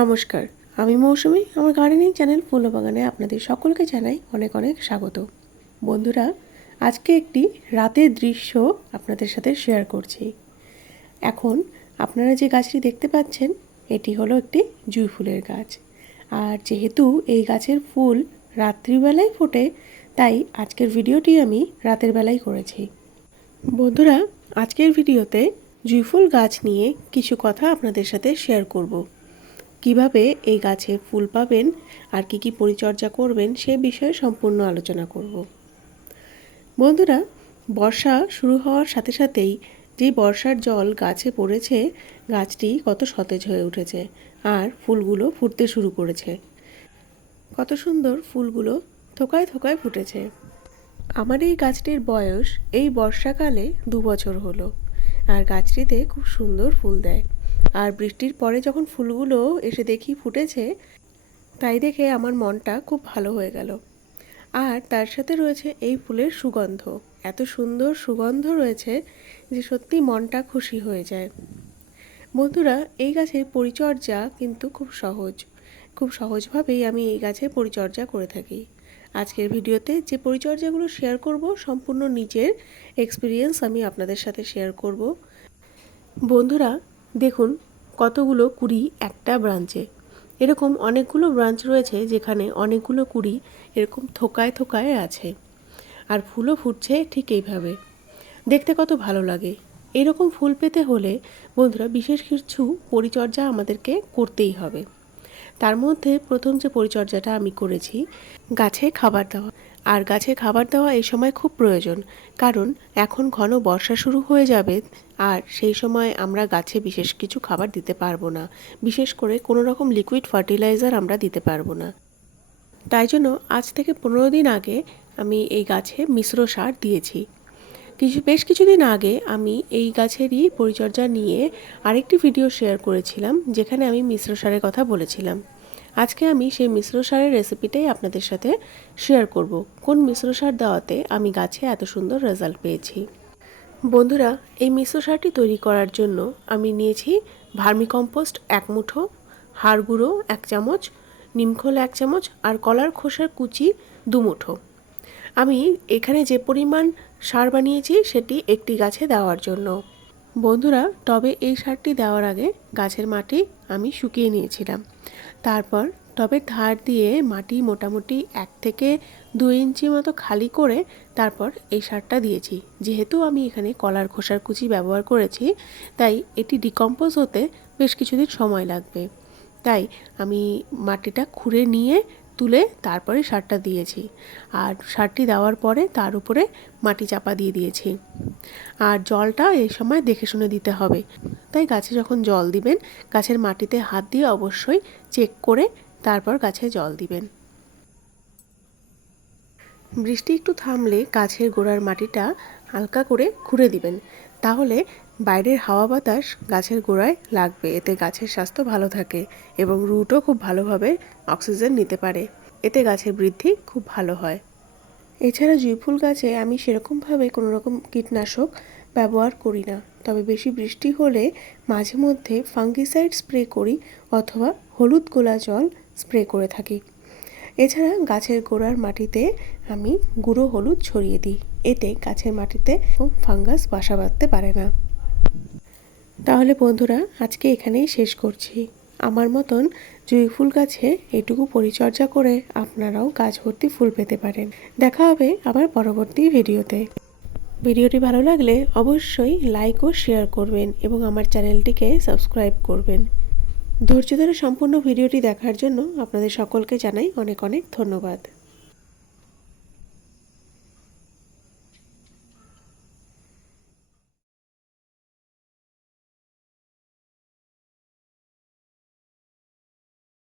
নমস্কার, আমি মৌসুমি। আমার গার্ডেনিং চ্যানেল ফুল ও বাগানে আপনাদের সকলকে জানাই অনেক অনেক স্বাগত। বন্ধুরা, আজকে একটি রাতের দৃশ্য আপনাদের সাথে শেয়ার করছি। এখন আপনারা যে গাছটি দেখতে পাচ্ছেন, এটি হলো একটি জুঁই ফুলের গাছ। আর যেহেতু এই গাছের ফুল রাত্রিবেলায় ফোটে, তাই আজকের ভিডিওটি আমি রাতের বেলায় করেছি। বন্ধুরা, আজকের ভিডিওতে জুঁই ফুল গাছ নিয়ে কিছু কথা আপনাদের সাথে শেয়ার করব। কিভাবে এই গাছে ফুল পাবেন আর কি পরিচর্যা করবেন সে বিষয়ে সম্পূর্ণ আলোচনা করব। বন্ধুরা, বর্ষা শুরু হওয়ার সাথে সাথেই যেই বর্ষার জল গাছে পড়েছে, গাছটি কত সতেজ হয়ে উঠেছে আর ফুলগুলো ফুটতে শুরু করেছে। কত সুন্দর ফুলগুলো থোকায় থোকায় ফুটেছে। আমার এই গাছটির বয়স এই বর্ষাকালে 2 বছর হলো, আর গাছটিতে খুব সুন্দর ফুল দেয়। আর বৃষ্টির পরে যখন ফুলগুলো এসে দেখি ফুটেছে, তাই দেখে আমার মনটা খুব ভালো হয়ে গেল। আর তার সাথে রয়েছে এই ফুলের সুগন্ধ। এত সুন্দর সুগন্ধ রয়েছে যে সত্যি মনটা খুশি হয়ে যায়। বন্ধুরা, এই গাছের পরিচর্যা কিন্তু খুব সহজভাবেই আমি এই গাছের পরিচর্যা করে থাকি। আজকের ভিডিওতে যে পরিচর্যাগুলো শেয়ার করব, সম্পূর্ণ নিজের এক্সপিরিয়েন্স আমি আপনাদের সাথে শেয়ার করব। বন্ধুরা দেখুন, কতগুলো কুড়ি একটা ব্রাঞ্চে। এরকম অনেকগুলো ব্রাঞ্চ রয়েছে যেখানে অনেকগুলো কুড়ি এরকম থোকায় থোকায় আছে, আর ফুলও ফুটছে ঠিক এইভাবে। দেখতে কত ভালো লাগে। এরকম ফুল পেতে হলে বন্ধুরা বিশেষ কিছু পরিচর্যা আমাদেরকে করতেই হবে। তার মধ্যে প্রথম যে পরিচর্যাটা আমি করেছি, গাছে খাবার দেওয়া। আর গাছে খাবার দেওয়া এই সময় খুব প্রয়োজন, কারণ এখন ঘন বর্ষা শুরু হয়ে যাবে, আর সেই সময় আমরা গাছে বিশেষ কিছু খাবার দিতে পারবো না। বিশেষ করে কোনো রকম লিকুইড ফার্টিলাইজার আমরা দিতে পারবো না। তাই জন্য আজ থেকে 15 দিন আগে আমি এই গাছে মিশ্র সার দিয়েছি। বেশ কিছুদিন আগে আমি এই গাছেরই পরিচর্যা নিয়ে আরেকটি ভিডিও শেয়ার করেছিলাম, যেখানে আমি মিশ্র সারের কথা বলেছিলাম। আজকে আমি সেই মিশ্র সারের রেসিপিটাই আপনাদের সাথে শেয়ার করব, কোন মিশ্র সার দেওয়াতে আমি গাছে এত সুন্দর রেজাল্ট পেয়েছি। বন্ধুরা, এই মিশ্র সারটি তৈরি করার জন্য আমি নিয়েছি ভার্মিকম্পোস্ট 1 মুঠো, হাড় গুঁড়ো 1 চামচ, নিমখোল 1 চামচ আর কলার খোসার কুচি 2 মুঠো। আমি এখানে যে পরিমাণ সার বানিয়েছি সেটি একটি গাছে দেওয়ার জন্য। বন্ধুরা, তবে এই সারটি দেওয়ার আগে গাছের মাটি আমি শুকিয়ে নিয়েছিলাম। তারপর টবের ধার দিয়ে মাটি মোটামুটি 1 থেকে 2 ইঞ্চি মতো খালি করে তারপর এই সারটা দিয়েছি। যেহেতু আমি এখানে কলার খোসার কুচি ব্যবহার করেছি, তাই এটি ডিকম্পোজ হতে বেশ কিছুদিন সময় লাগবে। তাই আমি মাটিটা খুঁড়ে নিয়ে তুলে তারপরে সারটা দিয়েছি। আর সারটি দেওয়ার পরে তার উপরে মাটি চাপা দিয়ে দিয়েছি। আর জলটা এই সময় দেখে শুনে দিতে হবে। তাই গাছে যখন জল দিবেন, গাছের মাটিতে হাত দিয়ে অবশ্যই চেক করে তারপর গাছে জল দিবেন। বৃষ্টি একটু থামলে গাছের গোড়ার মাটিটা হালকা করে খুঁড়ে দিবেন, তাহলে বাইরের হাওয়া বাতাস গাছের গোড়ায় লাগবে। এতে গাছের স্বাস্থ্য ভালো থাকে এবং রুটও খুব ভালোভাবে অক্সিজেন নিতে পারে। এতে গাছের বৃদ্ধি খুব ভালো হয়। এছাড়া জুঁই ফুল গাছে আমি সেরকমভাবে কোনো রকম কীটনাশক ব্যবহার করি না, তবে বেশি বৃষ্টি হলে মাঝে মধ্যে ফাঙ্গিসাইড স্প্রে করি অথবা হলুদ গোলা জল স্প্রে করে থাকি। এছাড়া গাছের গোড়ার মাটিতে আমি গুঁড়ো হলুদ ছড়িয়ে দিই, এতে গাছের মাটিতে ফাঙ্গাস বাসা বাঁধতে পারে না। তাহলে বন্ধুরা, আজকে এখানেই শেষ করছি। আমার মতন জুঁই ফুল গাছে এটুকু পরিচর্যা করে আপনারাও গাছ ভর্তি ফুল পেতে পারেন। দেখা হবে আবার পরবর্তী ভিডিওতে। ভিডিওটি ভালো লাগলে অবশ্যই লাইক ও শেয়ার করবেন এবং আমার চ্যানেলটিকে সাবস্ক্রাইব করবেন। ধৈর্য ধরে সম্পূর্ণ ভিডিওটি দেখার জন্য আপনাদের সকলকে জানাই অনেক অনেক ধন্যবাদ।